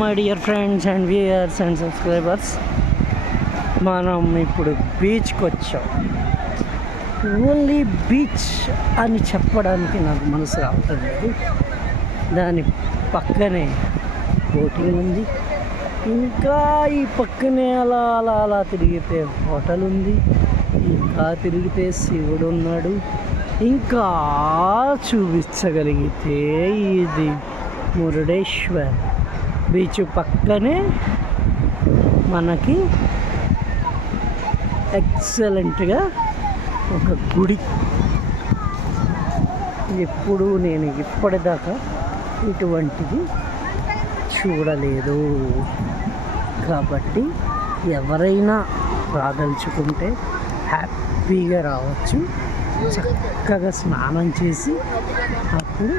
My dear friends and viewers and subscribers. మనం ఇప్పుడు బీచ్కి వచ్చాం. ఓన్లీ బీచ్ అని చెప్పడానికి నాకు మనసు రావటం లేదు. దాని పక్కనే బోటింగ్ ఉంది. ఇంకా ఈ పక్కనే అలా అలా అలా తిరిగితే హోటల్ ఉంది. ఇంకా తిరిగితే శివుడు ఉన్నాడు. ఇంకా చూపించగలిగితే ఇది మురుడేశ్వర్ బీచ్ పక్కనే మనకి ఎక్సలెంట్గా ఒక గుడి. ఎప్పుడు నేను ఇప్పటిదాకా ఇటువంటిది చూడలేదు. కాబట్టి ఎవరైనా రాదలుచుకుంటే హ్యాపీగా రావచ్చు. చక్కగా స్నానం చేసి అప్పుడు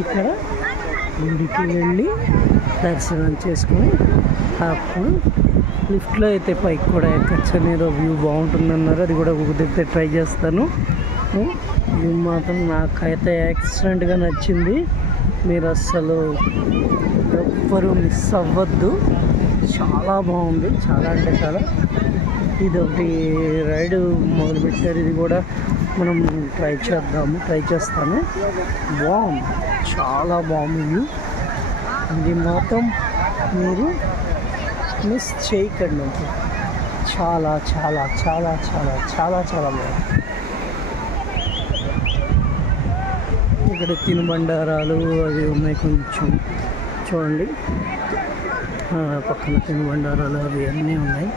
ఇక్కడ గుడికి వెళ్ళి దర్శనం చేసుకొని అప్పుడు లిఫ్ట్లో అయితే పైకి కూడా ఎక్కచ్చు. ఏదో వ్యూ బాగుంటుందన్నారు. అది కూడా కుదిరితే ట్రై చేస్తాను. వ్యూ మాత్రం నాకైతే ఎక్సలెంట్గా నచ్చింది. మీరు అస్సలు ఎవ్వరూ మిస్ అవ్వద్దు. చాలా బాగుంది. చాలా అంటే చాలా. ఇది ఒకటి రైడ్ మొదలుపెట్టారు. ఇది కూడా మనం ట్రై చేస్తాను. బాగుంది, చాలా బాగుంది. ఇది మాత్రం మీరు మిస్ చేయకండి. చాలా చాలా చాలా చాలా చాలా చాలా బాగుంది. ఇక్కడ తినుబండారాలు అవి ఉన్నాయి. కొంచెం చూడండి, పక్కన తినుబండారాలు అవి అన్నీ ఉన్నాయి.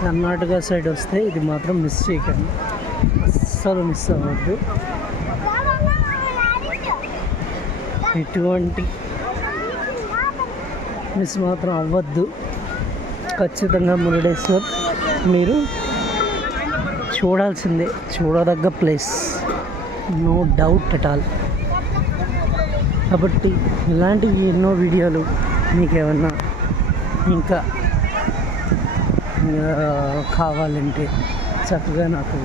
కర్ణాటక సైడ్ వస్తే ఇది మాత్రం మిస్ చేయకండి. అస్సలు మిస్ అవ్వద్దు. ఎటువంటి మిస్ మాత్రం అవ్వద్దు. ఖచ్చితంగా మురుడేశ్వర్ మీరు చూడాల్సిందే. చూడదగ్గ place, no doubt at all. కాబట్టి ఇలాంటివి ఎన్నో వీడియోలు మీకేమన్నా ఇంకా కావాలంటే చక్కగా నాకు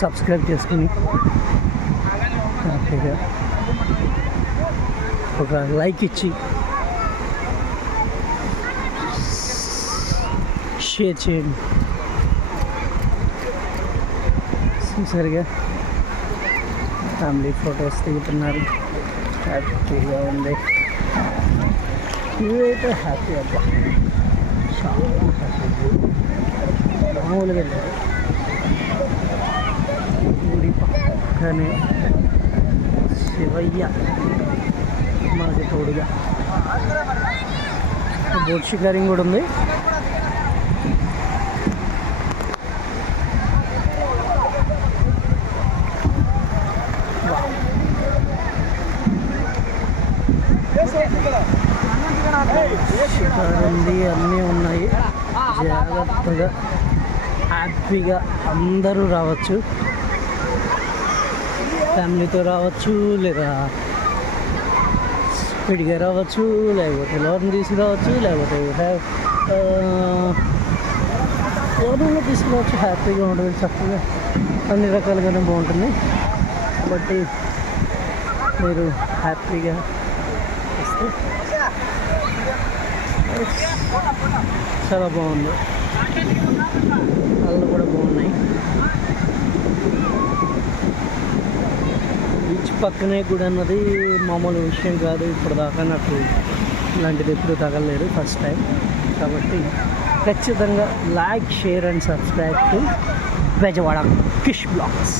సబ్స్క్రైబ్ చేసుకుని హ్యాపీగా ఒక లైక్ ఇచ్చి షేర్ చేయండి. సరిగా ఫ్యామిలీ ఫొటోస్ దిగుతున్నారు. హ్యాపీగా ఉంది. ఇవైతే హ్యాపీ అబ్బా, చాలా హ్యాపీ. మామూలుగా లేదు. గుడి పక్కనే శివయ్య మనకి తోడుగా బోట్ షికారింగ్ కూడా ఉంది. ఉంది, అన్నీ ఉన్నాయి. జాగ్రత్తగా హ్యాపీగా అందరూ రావచ్చు. ఫ్యామిలీతో రావచ్చు, లేదా స్పీడ్గా రావచ్చు, లేకపోతే లోన్ తీసుకురావచ్చు, లేకపోతే ఎవరైనా తీసుకురావచ్చు. హ్యాపీగా ఉంటుంది. చక్కగా అన్ని రకాలుగానే బాగుంటుంది. కాబట్టి మీరు హ్యాపీగా వస్తే చాలా బాగుంది. కళ్ళు కూడా బాగున్నాయి. బీచ్ పక్కనే గుడి అన్నది మామూలు విషయం కాదు. ఇప్పుడు దాకా నాకు ఇలాంటిది ఎప్పుడు తగలలేదు, ఫస్ట్ టైం. కాబట్టి ఖచ్చితంగా like, share and subscribe to Bezawada Kish blogs.